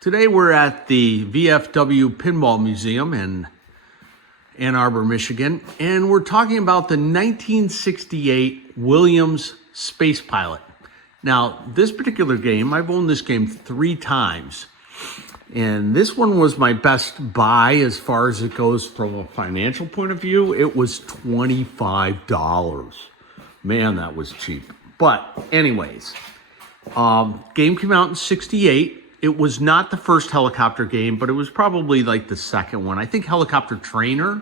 Today we're at the VFW Pinball Museum in Ann Arbor, Michigan, and we're talking about the 1968 Williams Space Pilot. Now, this particular game, I've owned this game 3 times, and this one was my best buy as far as it goes from a financial point of view. It was $25. Man, that was cheap. But anyways, game came out in 68. It was not the first helicopter game, but it was probably like the second one. I think Helicopter Trainer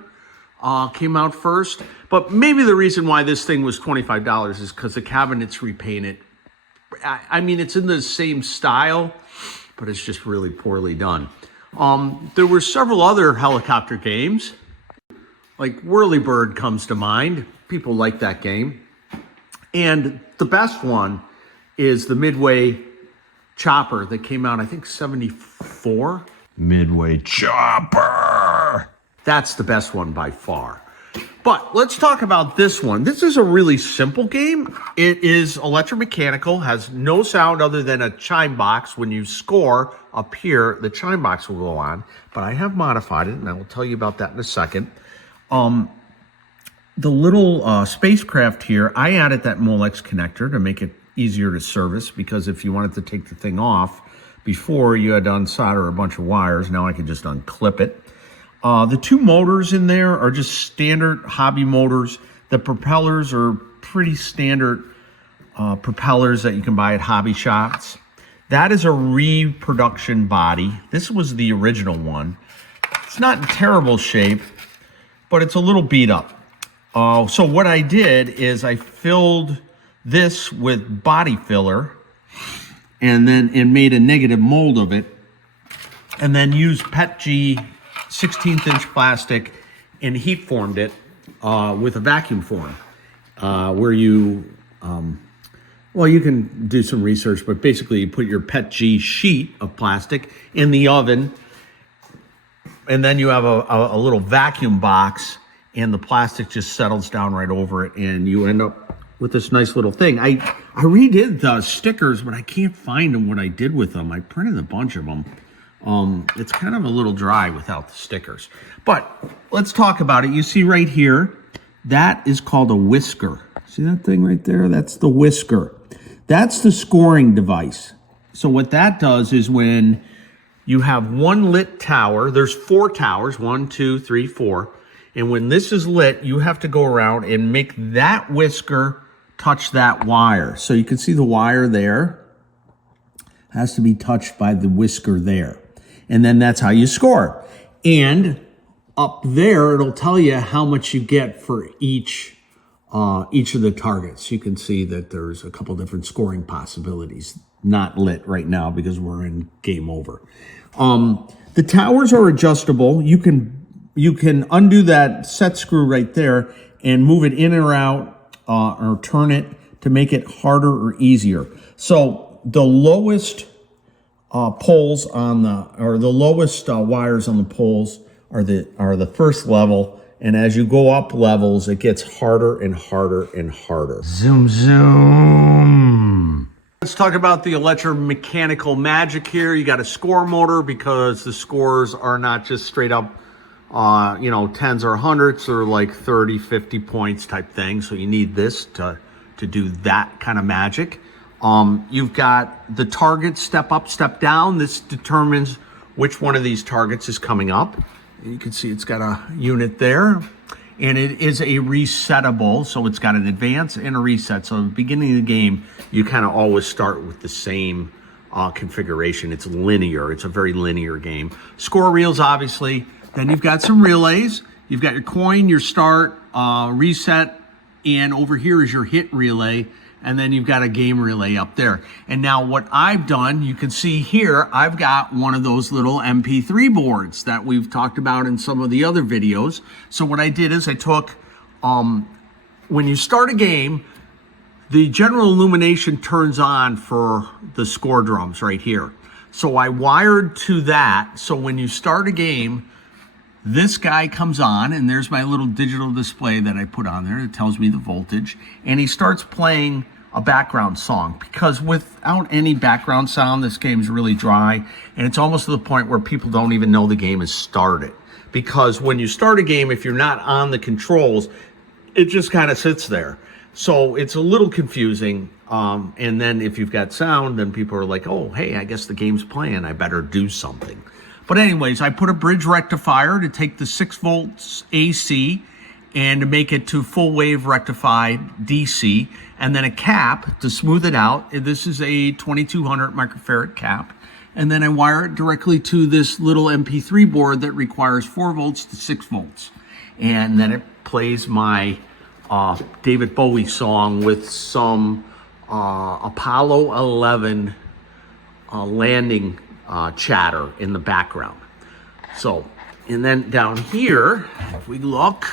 came out first. But maybe the reason why this thing was $25 is because the cabinet's repainted. I mean, it's in the same style, but it's just really poorly done. There were several other helicopter games, like Whirlybird comes to mind. People like that game. And the best one is the Midway Chopper that came out, I think, 74. Midway Chopper. That's the best one by far. But let's talk about this one. This is a really simple game. It is electromechanical, has no sound other than a chime box. When you score up here, the chime box will go on. But I have modified it, and I will tell you about that in a second. The little spacecraft here, I added that Molex connector to make it easier to service, because if you wanted to take the thing off, before you had to unsolder a bunch of wires. Now I can just unclip it. The 2 motors in there are just standard hobby motors. The propellers are pretty standard propellers that you can buy at hobby shops. That is a reproduction body. This was the original one. It's not in terrible shape, but it's a little beat up. So what I did is I filled this with body filler and made a negative mold of it, and then used PETG 16th-inch plastic and heat formed it with a vacuum form, where you, well, you can do some research, but basically you put your PETG sheet of plastic in the oven, and then you have a little vacuum box, and the plastic just settles down right over it, and you end up with this nice little thing. I redid the stickers, but I can't find them, what I did with them. I printed a bunch of them. It's kind of a little dry without the stickers. But let's talk about it. You see right here, that is called a whisker. See that thing right there? That's the whisker. That's the scoring device. So what that does is when you have one lit tower, there's 4 towers, 1, 2, 3, 4. And when this is lit, you have to go around and make that whisker touch that wire. So you can see the wire there has to be touched by the whisker there. And then that's how you score. And up there, it'll tell you how much you get for each of the targets. You can see that there's a couple different scoring possibilities. Not lit right now because we're in game over. The towers are adjustable. You can undo that set screw right there and move it in or out, or turn it to make it harder or easier. So the lowest poles on the lowest wires on the poles are the first level, and as you go up levels, it gets harder and harder and harder. Zoom, zoom. Let's talk about the electromechanical magic here. You got a score motor because the scores are not just straight up 10s or 100s, or like 30, 50 points type thing. So you need this to do that kind of magic. You've got the target step up, step down. This determines which one of these targets is coming up. You can see it's got a unit there, and it is a resettable. So it's got an advance and a reset. So at the beginning of the game, you kind of always start with the same configuration. It's linear. It's a very linear game. Score reels, obviously. Then you've got some relays. You've got your coin, your start, reset, and over here is your hit relay. And then you've got a game relay up there. And now what I've done, you can see here, I've got one of those little MP3 boards that we've talked about in some of the other videos. So what I did is I took, when you start a game, the general illumination turns on for the score drums right here. So I wired to that. So when you start a game, this guy comes on, and there's my little digital display that I put on there. It tells me the voltage, and he starts playing a background song, because without any background sound, this game's really dry, and it's almost to the point where people don't even know the game has started. Because when you start a game, if you're not on the controls, it just kind of sits there. So it's a little confusing. And then if you've got sound, then people are like, oh, hey, I guess the game's playing. I better do something. But anyways, I put a bridge rectifier to take the 6 volts AC and to make it to full wave rectified DC, and then a cap to smooth it out. This is a 2200 microfarad cap. And then I wire it directly to this little MP3 board that requires 4 volts to 6 volts. And then it plays my David Bowie song with some Apollo 11 landing chatter in the background. So, and then down here, if we look,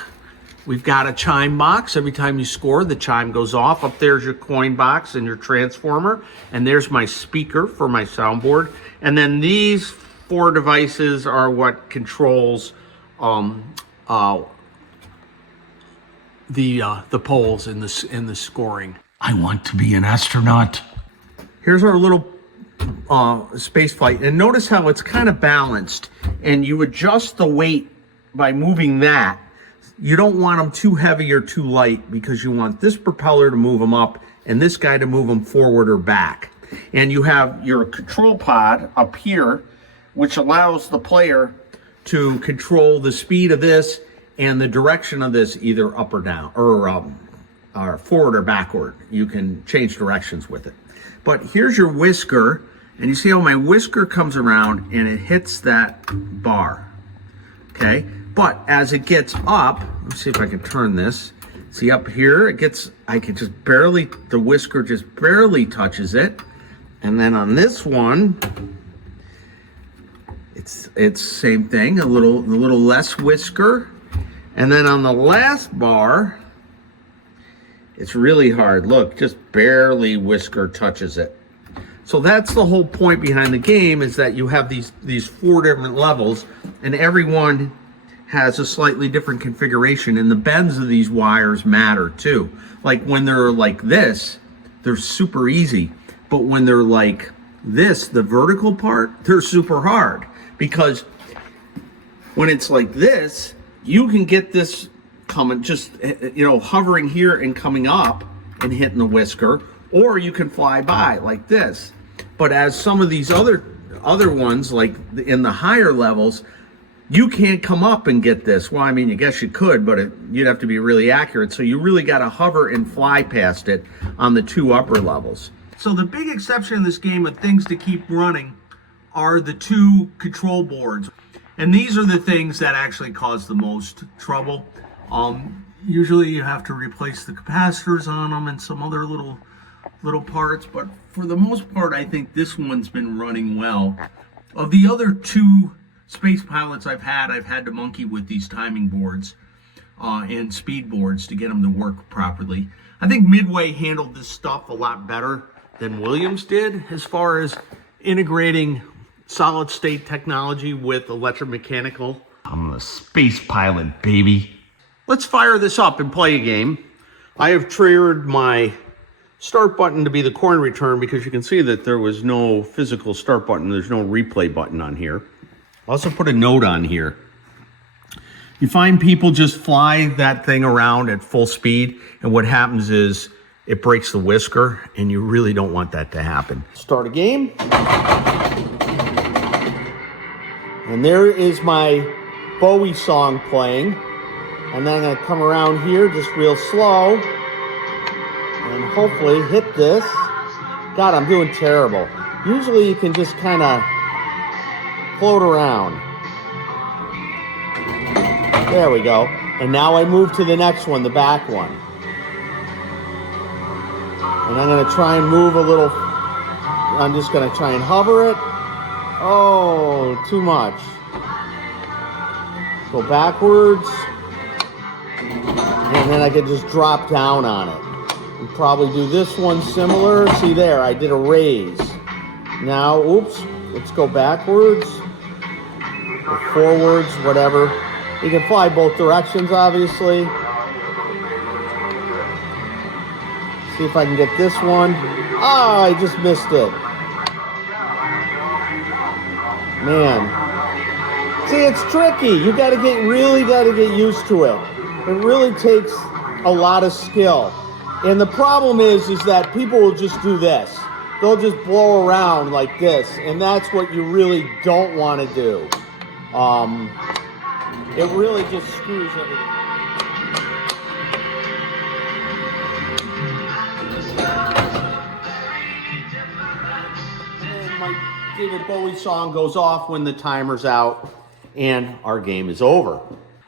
we've got a chime box. Every time you score, the chime goes off. Up there's your coin box and your transformer. And there's my speaker for my soundboard. And then these 4 devices are what controls the polls in the scoring. I want to be an astronaut. Here's our little space flight, and notice how it's kind of balanced, and you adjust the weight by moving that. You don't want them too heavy or too light, because you want this propeller to move them up and this guy to move them forward or back. And you have your control pod up here, which allows the player to control the speed of this and the direction of this, either up or down, or forward or backward. You can change directions with it. But here's your whisker, and you see how my whisker comes around and it hits that bar, okay? But as it gets up, let's see if I can turn this. See up here, I can just barely, the whisker just barely touches it. And then on this one, it's same thing, a little less whisker. And then on the last bar, it's really hard. Look, just barely whisker touches it. So that's the whole point behind the game, is that you have these 4 different levels, and every one has a slightly different configuration, and the bends of these wires matter too. Like when they're like this, they're super easy. But when they're like this, the vertical part, they're super hard. Because when it's like this, you can get this coming, just, hovering here and coming up and hitting the whisker, or you can fly by like this. But as some of these other ones, like in the higher levels, you can't come up and get this. Well, I mean, I guess you could, but you'd have to be really accurate. So you really got to hover and fly past it on the 2 upper levels. So the big exception in this game of things to keep running are the 2 control boards. And these are the things that actually cause the most trouble. Usually you have to replace the capacitors on them and some other little parts, but for the most part, I think this one's been running well. Of the other 2 space pilots I've had to monkey with these timing boards and speed boards to get them to work properly. I think Midway handled this stuff a lot better than Williams did as far as integrating solid state technology with electromechanical. I'm a space pilot, baby. Let's fire this up and play a game. I have triggered my start button to be the coin return, because you can see that there was no physical start button. There's no replay button on here. I also put a note on here. You find people just fly that thing around at full speed, and what happens is it breaks the whisker, and you really don't want that to happen. Start a game. And there is my Bowie song playing. And then I'm going to come around here just real slow and hopefully hit this. God, I'm doing terrible. Usually you can just kind of float around. There we go. And now I move to the next one, the back one. And I'm going to try and move a little. I'm just going to try and hover it. Oh, too much. Go backwards. And then I can just drop down on it. And probably do this one similar. See there, I did a raise. Now, oops, let's go backwards. Or forwards, whatever. You can fly both directions, obviously. See if I can get this one. Oh, I just missed it. Man. See, it's tricky. You really gotta get used to it. It really takes a lot of skill. And the problem is that people will just do this. They'll just blow around like this, and that's what you really don't want to do. It really just screws everything. And then my David Bowie song goes off when the timer's out, and our game is over.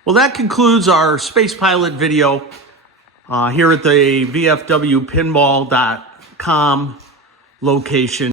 Well, that concludes our Space Pilot video here at the VFWpinball.com location.